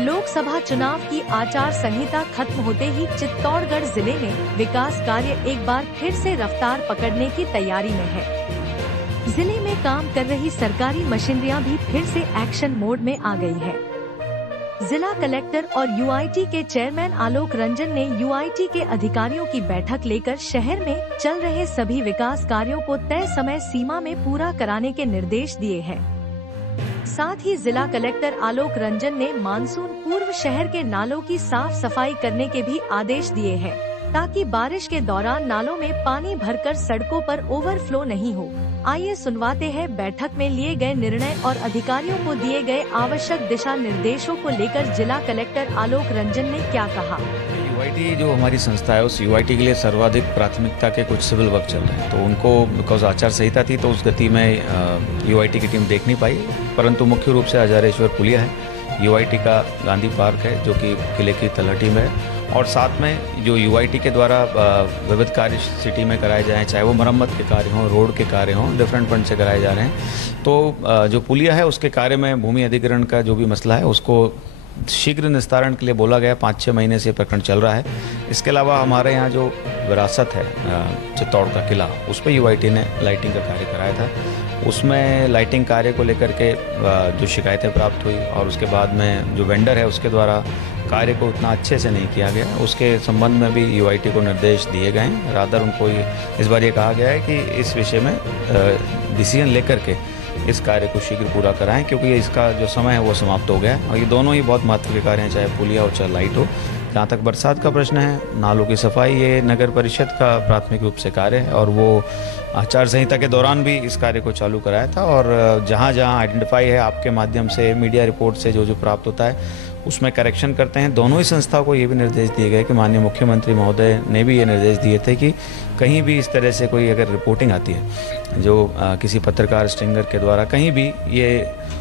लोकसभा चुनाव की आचार संहिता खत्म होते ही चित्तौड़गढ़ जिले में विकास कार्य एक बार फिर से रफ्तार पकड़ने की तैयारी में है। जिले में काम कर रही सरकारी मशीनरियां भी फिर से एक्शन मोड में आ गई है। जिला कलेक्टर और यूआईटी के चेयरमैन आलोक रंजन ने यूआईटी के अधिकारियों की बैठक लेकर शहर में चल रहे सभी विकास कार्यों को तय समय सीमा में पूरा कराने के निर्देश दिए हैं। साथ ही जिला कलेक्टर आलोक रंजन ने मानसून पूर्व शहर के नालों की साफ सफाई करने के भी आदेश दिए हैं, ताकि बारिश के दौरान नालों में पानी भरकर सड़कों पर ओवरफ्लो नहीं हो। आइए सुनवाते हैं बैठक में लिए गए निर्णय और अधिकारियों को दिए गए आवश्यक दिशा निर्देशों को लेकर जिला कलेक्टर आलोक रंजन ने क्या कहा। यूआईटी जो हमारी संस्था है, उस यूआईटी के लिए सर्वाधिक प्राथमिकता के कुछ सिविल वर्क चल रहे हैं, तो उनको बिकॉज आचार संहिता थी तो उस गति में यूआईटी की टीम देख नहीं पाई। परंतु मुख्य रूप से हजारेश्वर पुलिया है, यूआईटी का गांधी पार्क है जो कि किले की तलहटी में है, और साथ में जो यूआईटी के द्वारा विविध कार्य सिटी में कराए जाएँ, चाहे वो मरम्मत के कार्य हों, रोड के कार्य हों, डिफरेंट फंड से कराए जा रहे हैं। तो जो पुलिया है उसके कार्य में भूमि अधिग्रहण का जो भी मसला है उसको शीघ्र निस्तारण के लिए बोला गया। 5-6 महीने से प्रकरण चल रहा है। इसके अलावा हमारे यहाँ जो विरासत है चित्तौड़ का किला, उस पर यूआईटी ने लाइटिंग का कार्य कराया था। उसमें लाइटिंग कार्य को लेकर के जो शिकायतें प्राप्त हुई और उसके बाद में जो वेंडर है उसके द्वारा कार्य को उतना अच्छे से नहीं किया गया, उसके संबंध में भी यूआईटी को निर्देश दिए गए हैं। रादर उनको इस बार ये कहा गया है कि इस विषय में डिसीजन लेकर के इस कार्य को शीघ्र पूरा कराएं, क्योंकि इसका जो समय है वो समाप्त हो गया है और ये दोनों ही बहुत महत्व के कार्य हैं, चाहे पुलिया हो चाहे लाइट हो। जहाँ तक बरसात का प्रश्न है, नालों की सफाई, ये नगर परिषद का प्राथमिक रूप से कार्य है और वो आचार संहिता के दौरान भी इस कार्य को चालू कराया था। और जहाँ जहाँ आइडेंटिफाई है आपके माध्यम से, मीडिया रिपोर्ट से जो प्राप्त होता है उसमें करेक्शन करते हैं। दोनों ही संस्थाओं को ये भी निर्देश दिए गए कि माननीय मुख्यमंत्री महोदय ने भी ये निर्देश दिए थे कि कहीं भी इस तरह से कोई अगर रिपोर्टिंग आती है जो किसी पत्रकार स्टिंगर के द्वारा कहीं भी ये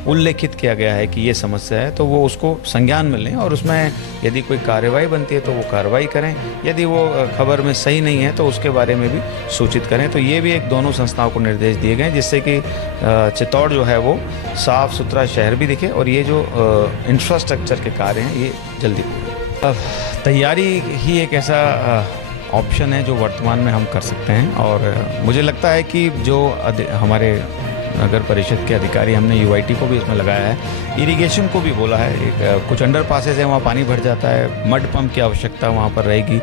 उल्लेखित किया गया है कि ये समस्या है, तो वो उसको संज्ञान में लें और उसमें यदि कोई कार्रवाई बनती है तो वो कार्रवाई करें। यदि वो खबर में सही नहीं है तो उसके बारे में भी सूचित करें। तो ये भी एक दोनों संस्थाओं को निर्देश दिए गए जिससे कि चित्तौड़ जो है वो साफ सुथरा शहर भी दिखे और ये जो इंफ्रास्ट्रक्चर के कार्य हैं ये जल्दी पूरे। तैयारी ही एक ऐसा ऑप्शन है जो वर्तमान में हम कर सकते हैं और मुझे लगता है कि जो हमारे नगर परिषद के अधिकारी, हमने यूआईटी को भी इसमें लगाया है, इरिगेशन को भी बोला है। कुछ अंडर पासेज है वहाँ पानी भर जाता है, मड पंप की आवश्यकता वहाँ पर रहेगी।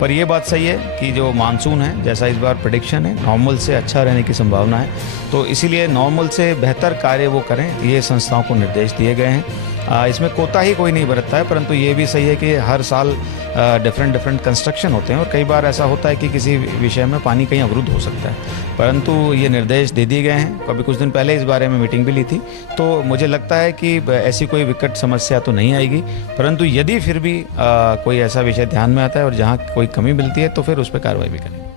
पर ये बात सही है कि जो मानसून है, जैसा इस बार प्रेडिक्शन है, नॉर्मल से अच्छा रहने की संभावना है, तो इसीलिए नॉर्मल से बेहतर कार्य वो करें, ये संस्थाओं को निर्देश दिए गए हैं। इसमें कोताही कोई नहीं बरतता है, परंतु ये भी सही है कि हर साल डिफरेंट कंस्ट्रक्शन होते हैं और कई बार ऐसा होता है कि किसी विषय में पानी कहीं अवरुद्ध हो सकता है, परंतु ये निर्देश दे दिए गए हैं। कभी कुछ दिन पहले इस बारे में मीटिंग भी ली थी, तो मुझे लगता है कि ऐसी कोई विकट समस्या तो नहीं आएगी, परंतु यदि फिर भी कोई ऐसा विषय ध्यान में आता है और जहाँ कोई कमी मिलती है तो फिर उस पर कार्रवाई भी करेंगे।